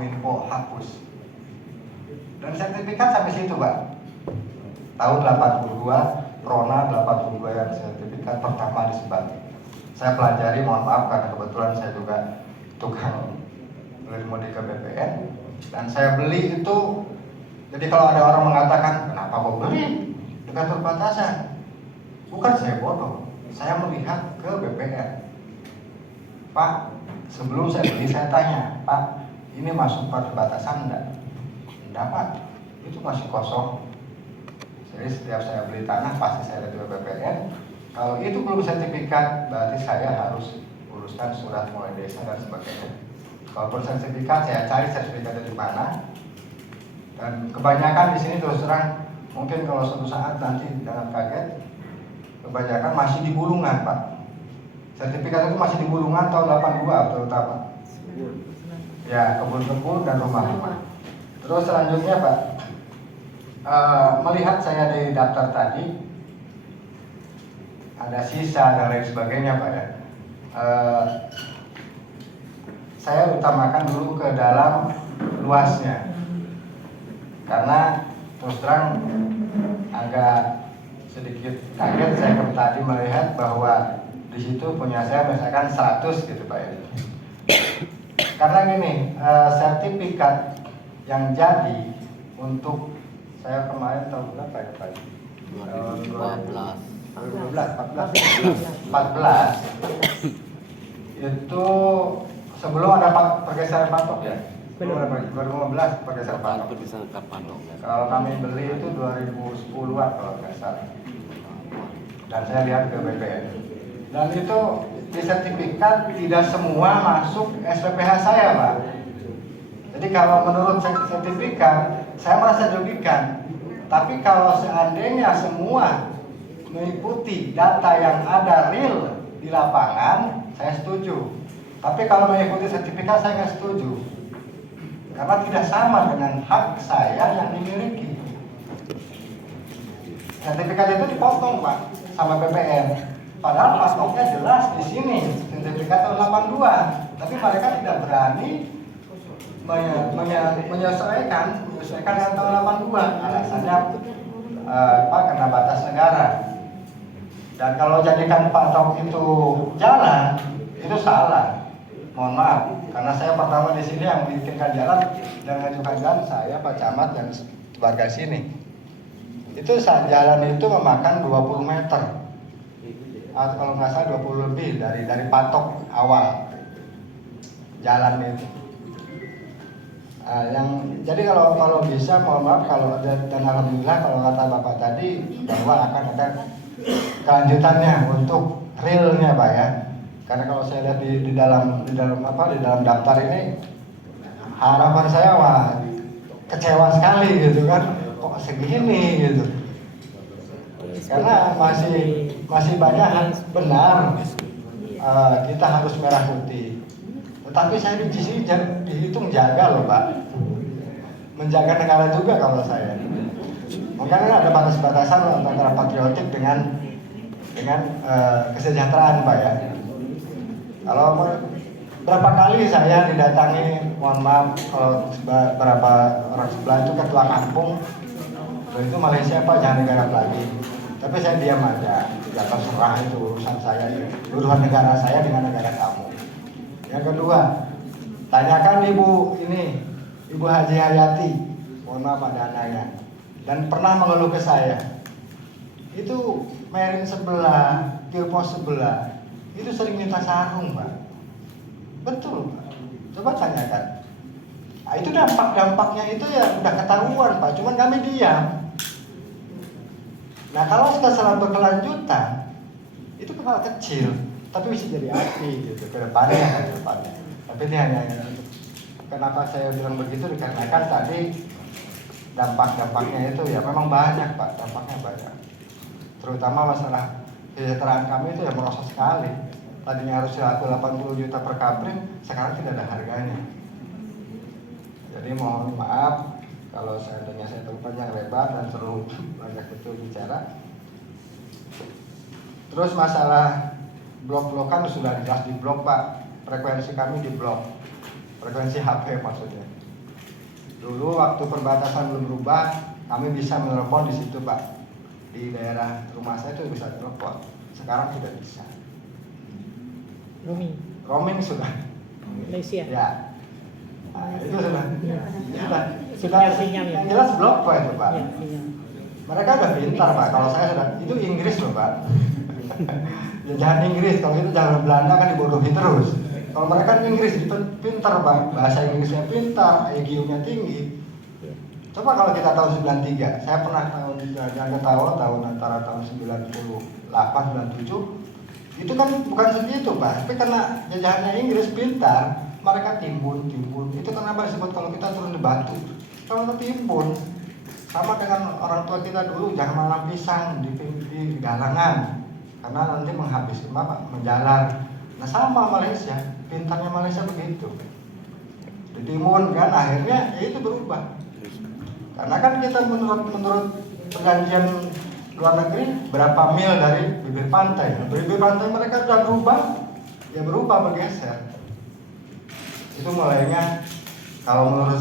Kominfo hapus. Dan sertifikat sampai situ, Pak. Tahun 82, Prona 82 yang sertifikat pertama disebar. Saya pelajari, mohon maaf karena kebetulan saya juga tukang beli mudik ke BPN, dan saya beli itu. Jadi kalau ada orang mengatakan kenapa kok beli dekat perbatasan, bukan saya bodoh, saya melihat ke BPN. Pak, sebelum saya beli saya tanya, Pak, ini masuk perbatasan enggak? Enggak, Pak, itu masih kosong. Jadi setiap saya beli tanah pasti saya lihat ke BPN. Kalau itu belum sertifikat, berarti saya harus uruskan surat mulai desa dan sebagainya. Kalaupun sertifikat, saya cari sertifikatnya di mana. Dan kebanyakan di sini terus terang, mungkin kalau suatu saat nanti jangan kaget, kebanyakan masih di Bulungan, Pak. Sertifikat itu masih di Bulungan tahun 82 terutama. Ya, kebun-kebun dan rumah-rumah. Terus selanjutnya, Pak, melihat saya di daftar tadi ada sisa dan lain sebagainya, Pak ya. Saya utamakan dulu ke dalam luasnya. Karena terus terang agak sedikit kaget saya tadi melihat bahwa di situ punya saya misalkan 100 gitu, Pak ya. Karena gini, sertifikat yang jadi untuk saya kemarin tahun berapa ya, Pak? 14 itu sebelum ada pergeseran patok ya. 2015 pergeseran patok. Kalau kami beli itu 2010-an kalau nggak salah. Dan saya lihat ke BPN. Dan itu di sertifikat tidak semua masuk SPPH saya, Pak. Jadi kalau menurut sertifikat saya merasa dirugikan. Tapi kalau seandainya semua mengikuti data yang ada real di lapangan, saya setuju. Tapi kalau mengikuti sertifikat saya nggak setuju. Karena tidak sama dengan hak saya yang dimiliki. Sertifikat itu dipotong, Pak, sama BPN. Padahal pasoknya jelas di sini, sertifikat tahun 82. Tapi mereka tidak berani menyesuaikan dengan tahun 82. Alasannya karena batas negara. Dan kalau jadikan patok itu jalan, itu salah. Mohon maaf, karena saya pertama di sini yang bikinkan jalan dan mengajukan jalan saya, Pak Camat dan warga sini. Itu jalan itu memakan 20 meter, atau kalau nggak salah 20 lebih dari patok awal jalan itu. Jadi kalau bisa, mohon maaf kalau dan alhamdulillah kalau kata Bapak tadi bahwa akan ada kelanjutannya untuk realnya, Pak ya. Karena kalau saya lihat di dalam daftar ini, harapan saya kecewa sekali gitu kan, kok segini gitu. Karena masih banyak benar kita harus merah putih. Tetapi saya di sini dihitung jaga loh, Pak, menjaga negara juga kalau saya. Mungkin ada batas-batasan antara patriotik dengan kesejahteraan, Pak ya. Kalau berapa kali saya didatangi, mohon maaf kalau beberapa orang sebelah itu ketua kampung, itu Malaysia Pak, jangan digarap lagi. Tapi saya diam aja, tidak terserah, itu urusan saya, urusan negara saya dengan negara kamu. Yang kedua, tanyakan Ibu Haji Hayati, mohon maaf ada anaknya, dan pernah mengeluh ke saya. Itu Merin sebelah, Pilpos sebelah, itu sering minta sarung, Pak. Betul, Pak. Coba tanyakan. Nah, itu dampak-dampaknya itu ya udah ketahuan, Pak. Cuman kami diam. Nah, kalau setelah berkelanjutan, itu hal kecil, tapi bisa jadi api gitu ke depannya. Tapi ini hanya kenapa saya bilang begitu dikarenakan tadi dampak-dampaknya itu ya memang banyak, Pak. Dampaknya banyak. Terutama masalah kesejahteraan kami itu ya merosot sekali. Tadinya harus laku 80 juta per kapling, sekarang tidak ada harganya. Jadi mohon maaf kalau seandainya saya terlalu panjang lebar dan terlalu banyak betul bicara. Terus masalah blok-blokan sudah jelas di blok, Pak. Frekuensi kami di blok, frekuensi HP maksudnya. Dulu waktu perbatasan belum berubah, kami bisa menelepon di situ Pak. Di daerah rumah saya itu bisa telepon. Sekarang tidak bisa. Roaming sudah. Malaysia. Ya. Nah, itu sudah. Sudah sinyal ya. Yang jelas blok Pak itu Pak. Ya, sinyal. Mereka udah pintar Pak. Kalau saya sudah itu Inggris loh Pak. Ya, jangan Inggris, kalau itu jangan Belanda kan dibodohi terus. Kalau mereka kan Inggris pintar Pak. Bahasa Inggrisnya pintar, IQ-nya tinggi. Coba kalau kita tahun 93, saya pernah tahun antara tahun 98 97, itu kan bukan seperti itu Pak, tapi karena jajahannya Inggris pintar, mereka timbun, itu kenapa disebut kalau kita turun di batu, kalau kita timbun, sama dengan orang tua kita dulu jangan malam pisang di galangan, karena nanti menghabiskan apa, menjalar. Nah sama Malaysia, pintarnya Malaysia begitu, ditimbun kan, akhirnya ya itu berubah. Karena kan kita menurut perjanjian luar negeri berapa mil dari bibir pantai. Bibir pantai mereka sudah berubah bergeser. Itu mulainya kalau menurut